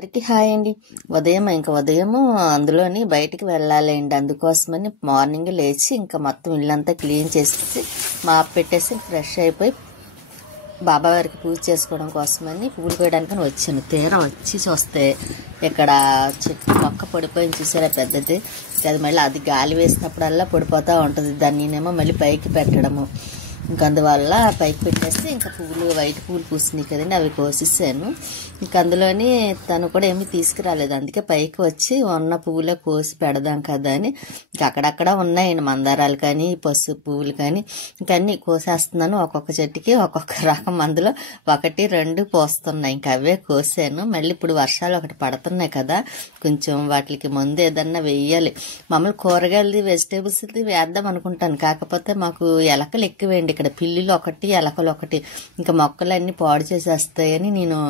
అందరికీ హాయ్ అండి. ఉదయం అందులోని బయటికి వెళ్ళాలండి. అందుకోసమని మార్నింగ్ లేచి ఇంకా మొత్తం ఇల్లంతా క్లీన్ చేసి మాప్ పెట్టేసి ఫ్రెష్ అయిపోయి బాబావారికి పూజ చేసుకోవడం కోసమని పూలు కోయడానికి వచ్చాను. తీరా వచ్చి చూస్తే ఇక్కడ చెట్టు మొక్క పడిపోయింది, చూసారా పెద్దది. అది మళ్ళీ అది గాలి వేసినప్పుడల్లా పడిపోతూ ఉంటుంది. దాన్ని నేనేమో మళ్ళీ పైకి పెట్టడము, ఇంక అందువల్ల పైకి పెట్టేస్తే ఇంకా పూలు వైట్ పూలు పూసినాయి కదండి, అవి కోసేసాను. ఇంక అందులోని తను కూడా ఏమీ తీసుకురాలేదు, అందుకే పైకి వచ్చి ఉన్న పువ్వులే కోసి పెడదాం కదా అని ఇంక అక్కడక్కడ ఉన్నాయండి మందారాలు కానీ పసుపు పువ్వులు కానీ ఇంక అన్నీ కోసేస్తున్నాను. ఒక్కొక్క చెట్టుకి ఒక్కొక్క రకం, అందులో 1, 2 పోస్తున్నాయి. ఇంక అవే కోసాను. మళ్ళీ ఇప్పుడు వర్షాలు ఒకటి పడుతున్నాయి కదా, కొంచెం వాటికి ముందు ఏదన్నా వేయాలి. మామూలు కూరగాయలది వెజిటేబుల్స్ది వేద్దాం అనుకుంటాను, కాకపోతే మాకు ఎలకలు ఎక్కువేయండి ఇక్కడ, పిల్లులు ఒకటి ఎలకలు ఒకటి, ఇంకా మొక్కలన్నీ పాడు చేసేస్తాయని నేను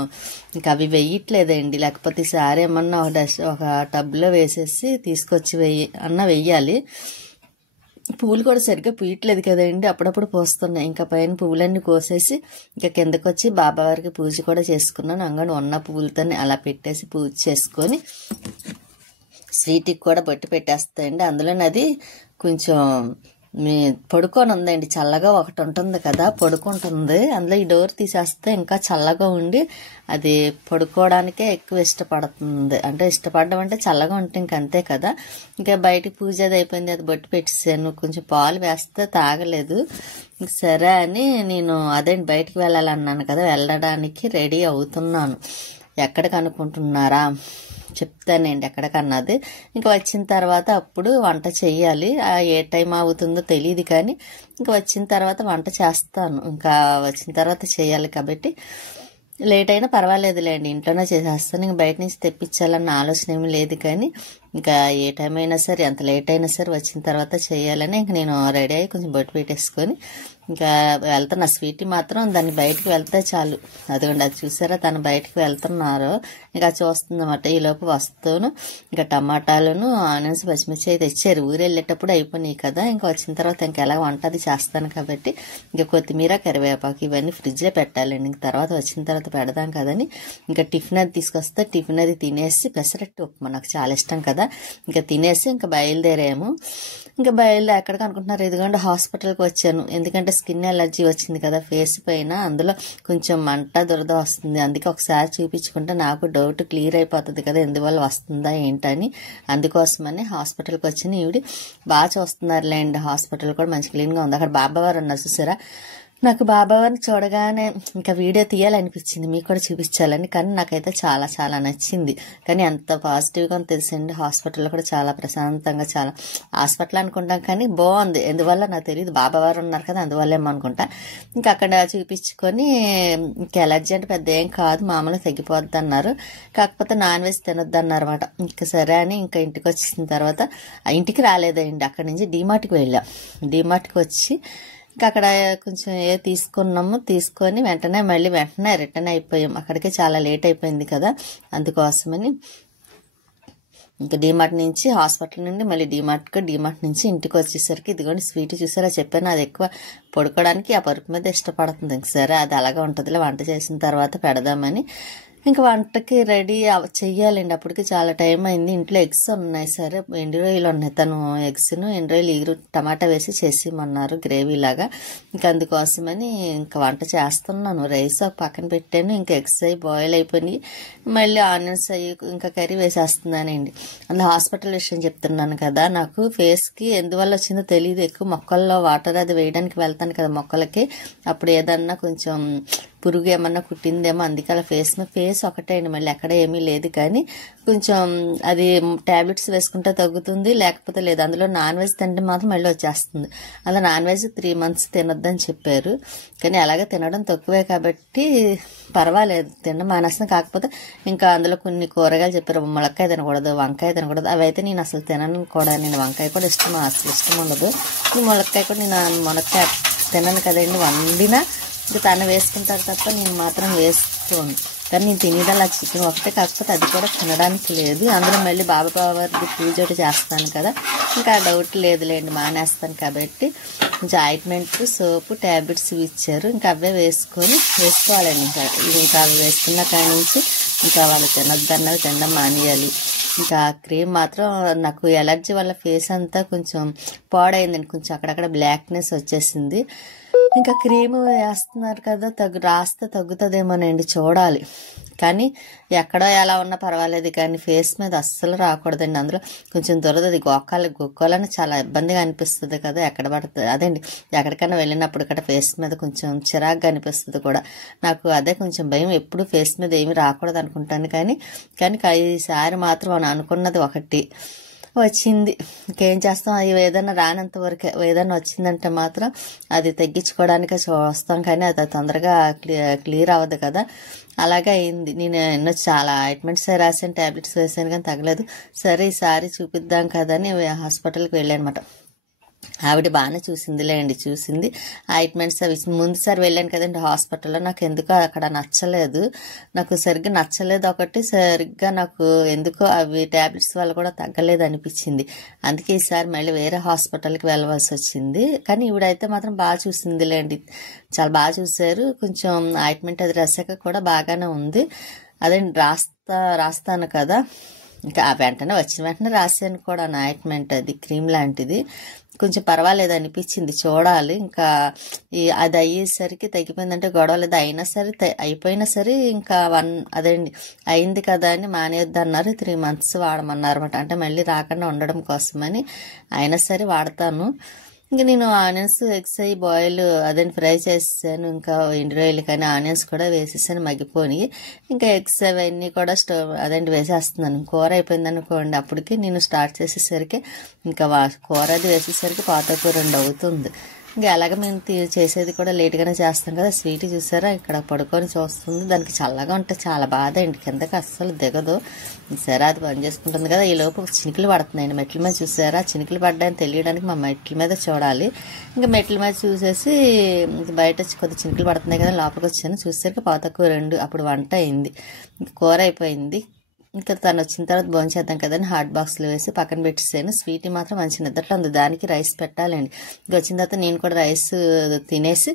ఇంకా అవి వేయట్లేదండి. లేకపోతే ఈసారి ఏమన్నా ఒక టబ్లో వేసేసి తీసుకొచ్చి వెయ్యాలి. పువ్వులు కూడా సరిగ్గా పూయట్లేదు కదండి, అప్పుడప్పుడు పోస్తున్నాయి. ఇంకా పైన పువ్వులన్నీ కోసేసి ఇంకా కిందకు వచ్చి బాబావారికి పూజ కూడా చేసుకున్నాను. అంగడి ఉన్న పువ్వులతో అలా పెట్టేసి పూజ చేసుకొని స్వీట్కి కూడా బొట్టు పెట్టేస్తాయండి. అందులోనే అది కొంచెం పడుకొని ఉందండి, చల్లగా ఒకటి ఉంటుంది కదా పడుకుంటుంది. అందులో ఈ డోర్ తీసేస్తే ఇంకా చల్లగా ఉండి అది పడుకోవడానికే ఎక్కువ ఇష్టపడుతుంది. అంటే ఇష్టపడడం అంటే చల్లగా ఉంటే ఇంకంతే కదా. ఇంకా బయటికి పూజ అది అయిపోయింది, అది బొట్టు పెట్టేసాను. కొంచెం పాలు వేస్తే తాగలేదు. సరే అని నేను అదేంటి బయటికి వెళ్ళాలన్నాను కదా, వెళ్ళడానికి రెడీ అవుతున్నాను. ఎక్కడికి అనుకుంటున్నారా చెప్తానండి, ఎక్కడికన్నది. ఇంకా వచ్చిన తర్వాత అప్పుడు వంట చెయ్యాలి. ఏ టైం అవుతుందో తెలియదు కానీ ఇంకా వచ్చిన తర్వాత వంట చేస్తాను. ఇంకా వచ్చిన తర్వాత చేయాలి కాబట్టి లేట్ అయినా పర్వాలేదులేండి, ఇంట్లోనే చేసేస్తాను. ఇంక బయట నుంచి తెప్పించాలన్న ఆలోచన ఏమీ లేదు. కానీ ఇంకా ఏ టైం అయినా సరే, ఎంత లేట్ అయినా సరే వచ్చిన తర్వాత చేయాలని ఇంక నేను రెడీ అయ్యి కొంచెం బొట్టు పెట్టేసుకొని ఇంకా వెళ్తున్నా. స్వీట్ మాత్రం దాన్ని బయటకు వెళ్తే చాలు, అదిగోండి అది చూసారా తను బయటకు వెళ్తున్నారు. ఇంకా చూస్తుందన్నమాట. ఈలోపు వస్తాను. ఇంకా టమాటాలను ఆనియన్స్ పచ్చిమిర్చి అయితే తెచ్చారు, ఊరు వెళ్ళేటప్పుడు అయిపోయినాయి కదా. ఇంకా వచ్చిన తర్వాత ఇంకా ఎలా వంట అది చేస్తాను కాబట్టి ఇంకా కొత్తిమీర కరివేపాకు ఇవన్నీ ఫ్రిడ్జ్లో పెట్టాలండి. ఇంక తర్వాత వచ్చిన తర్వాత పెడదాం కదని ఇంకా టిఫిన్ అది తీసుకొస్తే టిఫిన్ అది తినేసి, పెసరట్టు ఉప్మా నాకు చాలా ఇష్టం కదా, ఇంకా తినేసి ఇంకా బయలుదేరాము. ఇంకా ఎక్కడికి అనుకుంటున్నారు, ఇదిగోండి హాస్పిటల్కి వచ్చాను. ఎందుకంటే స్కిన్ ఎలర్జీ వచ్చింది కదా ఫేస్ పైన, అందులో కొంచెం మంట దురద వస్తుంది. అందుకే ఒకసారి చూపించుకుంటే నాకు డౌట్ క్లియర్ అయిపోతుంది కదా ఎందువల్ల వస్తుందా ఏంటని. అందుకోసమని హాస్పిటల్కి వచ్చిన ఈవిడ బాగా చూస్తున్నారులేండి. హాస్పిటల్ కూడా మంచి క్లీన్గా ఉంది. అక్కడ బాబావారు ఉన్నారు చూసారా, నాకు బాబావారిని చూడగానే ఇంకా వీడియో తీయాలనిపించింది, మీకు కూడా చూపించాలని. కానీ నాకైతే చాలా చాలా నచ్చింది. కానీ ఎంత పాజిటివ్గా తెలిసింది. హాస్పిటల్లో కూడా చాలా ప్రశాంతంగా, చాలా హాస్పిటల్ అనుకుంటాం కానీ బాగుంది. ఎందువల్ల నాకు తెలియదు, బాబావారు ఉన్నారు కదా అందువల్ల ఏమనుకుంటా. ఇంకా అక్కడ చూపించుకొని ఇంకా ఎలర్జీ అంటే పెద్ద ఏం కాదు, మామూలుగా తగ్గిపోద్ది అన్నారు. కాకపోతే నాన్ వెజ్ తినొద్దు అన్నారు అనమాట. ఇంకా సరే అని ఇంకా ఇంటికి వచ్చిన తర్వాత, ఇంటికి రాలేదండి, అక్కడి నుంచి డీమార్ట్కి వెళ్ళాం. డీమార్ట్కి వచ్చి ఇంకా అక్కడ కొంచెం తీసుకున్నాము, తీసుకొని వెంటనే రిటర్న్ అయిపోయాం. అక్కడికే చాలా లేట్ అయిపోయింది కదా, అందుకోసమని ఇంకా డీమార్ట్ నుంచి హాస్పిటల్ నుండి మళ్ళీ డీమార్ట్ నుంచి ఇంటికి వచ్చేసరికి ఇదిగోండి స్వీట్ చూసారా, చెప్పాను అది ఎక్కువ పడుకోవడానికి ఆ పరుపు మీద ఇష్టపడుతుంది. ఇంక సరే అది అలాగే ఉంటుందిలే, వంట చేసిన తర్వాత పెడదామని ఇంకా వంటకి రెడీ చెయ్యాలండి. అప్పటికి చాలా టైం అయింది. ఇంట్లో ఎగ్స్ ఉన్నాయి, సరే ఎండు రొయ్యలు ఉన్నాయి. తను ఎగ్స్ను ఎండు రొయ్యలు టమాటా వేసి చేసేయమన్నారు గ్రేవీ లాగా. ఇంకా అందుకోసమని ఇంకా వంట చేస్తున్నాను. రైస్ ఒక పక్కన పెట్టాను, ఇంకా ఎగ్స్ అవి బాయిల్ అయిపోయి మళ్ళీ ఆనియన్స్ అవి ఇంకా కర్రీ వేసేస్తున్నానండి. అందులో హాస్పిటల్ విషయం చెప్తున్నాను కదా, నాకు ఫేస్కి ఎందువల్ల వచ్చిందో తెలియదు. ఎక్కువ మొక్కల్లో వాటర్ అది వేయడానికి వెళ్తాను కదా మొక్కలకి, అప్పుడు ఏదన్నా కొంచెం పురుగు ఏమన్నా కుట్టిందేమో, అందుకే అలా ఫేస్ ఒకటే అండి, మళ్ళీ ఎక్కడ ఏమీ లేదు. కానీ కొంచెం అది టాబ్లెట్స్ వేసుకుంటే తగ్గుతుంది, లేకపోతే లేదు. అందులో నాన్ వెజ్ తింటే మాత్రం మళ్ళీ వచ్చేస్తుంది. అలా నాన్ వెజ్ 3 months తినొద్దని చెప్పారు. కానీ అలాగే తినడం తక్కువే కాబట్టి పర్వాలేదు, తినడం మానేస్తుంది. కాకపోతే ఇంకా అందులో కొన్ని కూరగాయలు చెప్పారు, ములక్కాయ తినకూడదు, వంకాయ తినకూడదు. అవి అయితే నేను అసలు తినను కూడా. నేను వంకాయ కూడా అసలు ఇష్టం ఉండదు. ఈ ములక్కాయ కూడా నేను ములక్కాయ తినను కదండి, వండినా ఇంకా తను వేసుకుంటారు తప్ప నేను మాత్రం వేసుకోను. కానీ నేను తినేదల్లా చికెన్ ఒకటే, కాకపోతే అది కూడా తినడానికి లేదు. అందులో మళ్ళీ బాబావారికి పూజ ఒకటి చేస్తాను కదా, ఇంకా డౌట్ లేదులేండి మానేస్తాను కాబట్టి కొంచెం ఆయింట్మెంట్, సోపు, ట్యాబ్లెట్స్ ఇచ్చారు. ఇంకా అవే వేసుకోవాలండి. ఇంకా అవి వేసుకున్న కాడి నుంచి ఇంకా వాళ్ళు తినొద్దన్నవి తినడం మానేయాలి. ఇంకా క్రీమ్ మాత్రం నాకు ఎలర్జీ వల్ల ఫేస్ అంతా కొంచెం పాడైందండి, కొంచెం అక్కడక్కడ బ్లాక్నెస్ వచ్చేసింది. ఇంకా క్రీమ్ వేస్తున్నారు కదా, రాస్తే తగ్గుతుందేమోనండి, చూడాలి. కానీ ఎక్కడో ఎలా ఉన్నా పర్వాలేదు, కానీ ఫేస్ మీద అస్సలు రాకూడదండి. అందులో కొంచెం దురదది గొక్కాలని చాలా ఇబ్బందిగా అనిపిస్తుంది కదా, ఎక్కడ పడుతుంది అదండి. ఎక్కడికైనా వెళ్ళినప్పుడు ఇక్కడ ఫేస్ మీద కొంచెం చిరాగ్గా అనిపిస్తుంది కూడా. నాకు అదే కొంచెం భయం, ఎప్పుడు ఫేస్ మీద ఏమి రాకూడదు అనుకుంటాను. కానీ ఈసారి మాత్రం అనుకున్నది ఒకటి వచ్చింది. ఇంకేం చేస్తాం, అది ఏదైనా రానంత వరకే. ఏదైనా వచ్చిందంటే మాత్రం అది తగ్గించుకోవడానికే చూస్తాం, కానీ అది తొందరగా క్లియర్ అవ్వదు కదా. అలాగే అయింది. నేను ఎన్నో చాలా ఆయింట్మెంట్స్ రాసాను, ట్యాబ్లెట్స్ వేసాను, కానీ తగ్గలేదు. సరే ఈసారి చూపిద్దాం కదా అని హాస్పిటల్కి వెళ్ళాను అనమాట. ఆవిడ బాగానే చూసింది ఆయింట్మెంట్స్ అవి. ముందుసారి వెళ్ళాను కదండి హాస్పిటల్లో, నాకు ఎందుకో అక్కడ నచ్చలేదు, నాకు సరిగ్గా నచ్చలేదు. ఒకటి సరిగ్గా నాకు ఎందుకో అవి ట్యాబ్లెట్స్ వల్ల కూడా తగ్గలేదు అనిపించింది. అందుకే ఈసారి మళ్ళీ వేరే హాస్పిటల్కి వెళ్ళవలసి వచ్చింది. కానీ ఈవిడైతే మాత్రం బాగా చూసిందిలేండి, చాలా బాగా చూశారు. కొంచెం ఆయింట్మెంట్ అది రాసాక కూడా బాగానే ఉంది. అదే రాస్తాను కదా, ఇంకా వచ్చిన వెంటనే రాసాను కూడా ఆయింట్మెంట్, అది క్రీమ్ లాంటిది. కొంచెం పర్వాలేదు అనిపించింది, చూడాలి. ఇంకా అది అయ్యేసరికి తగ్గిపోయిందంటే గొడవ లేదు, అయిపోయినా సరే ఇంకా అదేండి అయింది కదా అని మానేయొద్దు అన్నారు. 3 months వాడమన్నారు అనమాట. అంటే మళ్ళీ రాకుండా ఉండడం కోసమని. అయినా సరే వాడతాను. ఇంకా నేను ఆనియన్స్, ఎగ్స్ అవి బాయిల్ ఫ్రై చేసాను. ఇంకా ఎండురొయ్యలు కానీ ఆనియన్స్ కూడా వేసేసాను మగ్గిపోయి. ఇంకా ఎగ్స్ అవన్నీ కూడా వేసేస్తున్నాను. కూర అయిపోయింది అనుకోండి, అప్పటికి నేను స్టార్ట్ చేసేసరికి ఇంకా కూర అది వేసేసరికి 2:15 అవుతుంది. ఇంకా అలాగే మేము చేసేది కూడా లేట్గానే చేస్తాం కదా. స్వీట్ చూసారా ఇక్కడ పడుకొని చూస్తుంది, దానికి చల్లగా ఉంటే చాలా బాధ అండి, కిందకి అస్సలు దిగదు. సరే అది పని చేసుకుంటుంది కదా, ఈ లోపు చినుకులు పడుతున్నాయండి మెట్ల మీద. చూసారా చినుకులు పడ్డాయని తెలియడానికి మా మెట్ల మీద చూడాలి. ఇంకా మెట్ల మీద చూసేసి బయట కొద్ది చినుకులు పడుతున్నాయి కదా, లోపలికి వచ్చాను. చూసేసరికి 2:15 అప్పుడు వంట అయింది, కూర అయిపోయింది. ఇంకా తను వచ్చిన తర్వాత భోంచేద్దాం కదని హాట్ బాక్స్లో వేసి పక్కన పెట్టేసాను. స్వీట్ మాత్రం మంచి నిద్రలో ఉంది, దానికి రైస్ పెట్టాలండి. ఇంకా వచ్చిన తర్వాత నేను కూడా రైస్ తినేసి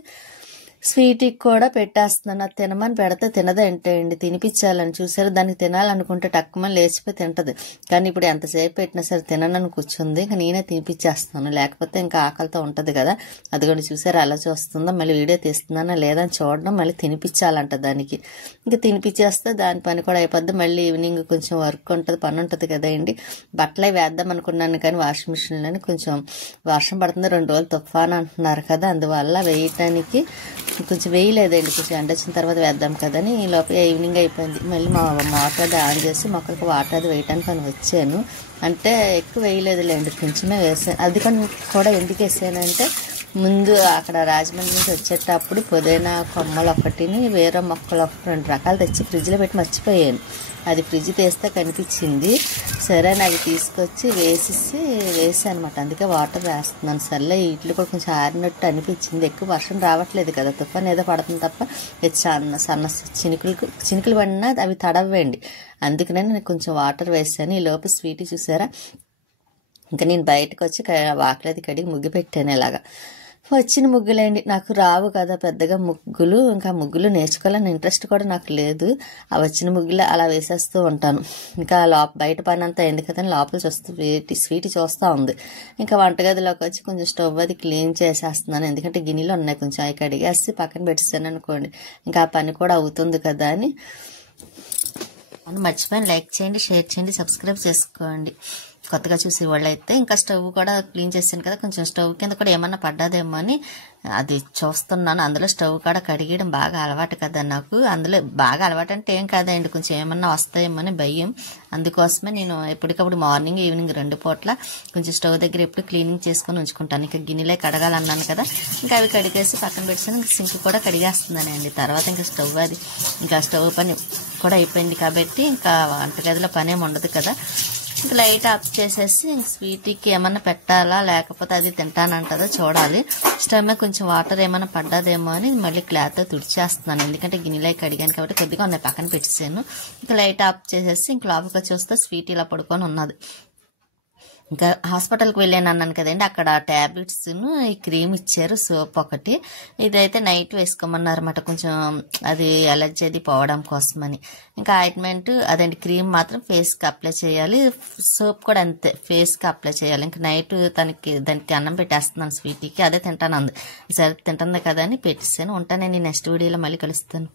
స్వీట్కి కూడా పెట్టేస్తున్నాను. అది తినమని పెడితే తినదంటే అండి, తినిపించాలని. చూసారు, దానికి తినాలనుకుంటే టక్కుమని లేచిపోయి తింటది. కానీ ఇప్పుడు ఎంతసేపు పెట్టినా సరే తిననని కూర్చుంది. ఇంకా నేనే తినిపించేస్తాను, లేకపోతే ఇంకా ఆకలితో ఉంటుంది కదా. అది కూడా చూసారు అలా చూస్తుందో, మళ్ళీ వీడియో తీస్తున్నానా లేదని చూడడం, మళ్ళీ తినిపించాలంట దానికి. ఇంకా తినిపించేస్తే దాని పని కూడా అయిపోద్ది. మళ్ళీ ఈవినింగ్ కొంచెం వర్క్ ఉంటుంది, పని ఉంటుంది కదా అండి. బట్టలు వేద్దాం అనుకున్నాను కానీ వాషింగ్ మిషన్లోనే కొంచెం వర్షం పడుతుంది, 2 రోజులు తుఫాన్ అంటున్నారు కదా, అందువల్ల వేయటానికి కొంచెం వేయలేదండి. కొంచెం ఎండ వచ్చిన తర్వాత వేద్దాం కదని ఈ లోపల ఈవినింగ్ అయిపోయింది. మళ్ళీ మా మోటార్ అది ఆన్ చేసి మొక్కలకు వాటర్ అది వేయటానికి అని వచ్చాను. అంటే ఎక్కువ వేయలేదులేండి, కొంచెమే వేసాను. అది కూడా ఎందుకు వేసానంటే, ముందు అక్కడ రాజమండ్రి నుంచి వచ్చేటప్పుడు పుదీనా కొమ్మలు ఒకటిని వేరే మొక్కలు 2 రకాలు తెచ్చి ఫ్రిడ్జ్లో పెట్టి మర్చిపోయాను. అది ఫ్రిడ్జ్ తీస్తే కనిపించింది. సరే అది తీసుకొచ్చి వేసాను అనమాట. అందుకే వాటర్ వేస్తున్నాను. సర్లే ఇట్లు కూడా కొంచెం ఆరినట్టు అనిపించింది. ఎక్కువ వర్షం రావట్లేదు కదా, తుఫాన్ ఏదో పడుతుంది తప్ప సన్న చినుకులు పడినా అవి తడవండి. అందుకనే నేను కొంచెం వాటర్ వేసాను. ఈ లోపు స్వీట్ చూసారా, ఇంకా నేను బయటకు వచ్చి వాకిలది కడిగి ముగ్గు పెట్టాను. ఇలాగా వచ్చిన ముగ్గులేండి, నాకు రావు కదా పెద్దగా ముగ్గులు. ఇంకా ముగ్గులు నేర్చుకోవాలని ఇంట్రెస్ట్ కూడా నాకు లేదు. ఆ వచ్చిన ముగ్గులు అలా వేసేస్తూ ఉంటాను. ఇంకా బయట పని అంతా అయింది కదా, లోపల స్వీట్ చూస్తూ ఉంది. ఇంకా వంటగదిలోకి వచ్చి కొంచెం స్టవ్ అది క్లీన్ చేసేస్తున్నాను. ఎందుకంటే గిన్నెలు ఉన్నాయి, కొంచెం అవి కడిగేసి పక్కన పెట్టేస్తాను అనుకోండి, ఇంకా ఆ పని కూడా అవుతుంది కదా అని. మర్చిపోయిన లైక్ చేయండి, షేర్ చేయండి, సబ్స్క్రైబ్ చేసుకోండి కొత్తగా చూసే వాళ్ళు అయితే. ఇంకా స్టవ్ కూడా క్లీన్ చేశాను కదా, కొంచెం స్టవ్ కింద కూడా ఏమన్నా పడ్డాదేమో అని అది చూస్తున్నాను. అందులో స్టవ్ కూడా కడిగేయడం బాగా అలవాటు కదా నాకు. అందులో బాగా అలవాటు అంటే ఏం కాదండి, కొంచెం ఏమన్నా వస్తాయేమో అని భయం. అందుకోసమే నేను ఎప్పటికప్పుడు మార్నింగ్ ఈవినింగ్ 2 పూట్ల కొంచెం స్టవ్ దగ్గర ఎప్పుడు క్లీనింగ్ చేసుకొని ఉంచుకుంటాను. ఇంకా గిన్నెలే కడగాలన్నాను కదా, ఇంకా అవి కడిగేసి పక్కన పెట్టేసాను. ఇంకా సింక్ కూడా కడిగేస్తున్నానండి. తర్వాత ఇంకా స్టవ్ పని కూడా అయిపోయింది కాబట్టి ఇంకా వంటగదిలో పనేం ఉండదు కదా. ఇంకా లైట్ ఆఫ్ చేసేసి స్వీటీకి ఏమన్నా పెట్టాలా లేకపోతే అది తింటానంటదో చూడాలి. స్టవ్ మీద కొంచెం వాటర్ ఏమైనా పడ్డదేమో అని మళ్ళీ క్లాత్ తుడిచేస్తున్నాను, ఎందుకంటే గిన్నెలో కడిగాను కాబట్టి కొద్దిగా ఉన్నాయి పక్కన పెట్టేసాను. ఇంకా లైట్ ఆఫ్ చేసేసి ఇంక లోపలికి చూస్తే స్వీట్ ఇలా పడుకొని ఉన్నది. ఇంకా హాస్పిటల్కి వెళ్ళాను అన్నాను కదండి, అక్కడ ట్యాబ్లెట్స్ ఈ క్రీమ్ ఇచ్చారు, సోప్ ఒకటి. ఇదైతే నైట్ వేసుకోమన్నారు అన్నమాట, కొంచెం అది ఎలర్జీ అది పోవడం కోసమని. ఇంకా ఆయింట్మెంట్ అదండి క్రీమ్ మాత్రం ఫేస్కి అప్లై చేయాలి, సోప్ కూడా అంతే ఫేస్కి అప్లై చేయాలి. ఇంకా నైట్ దానికి అన్నం పెట్టేస్తున్నాను స్వీటీకి, అదే తింటాను అంది. సరే తింటుంది కదా అని పెట్టేసాను. ఉంటాను, నేను నెక్స్ట్ వీడియోలో మళ్ళీ కలుస్తాను.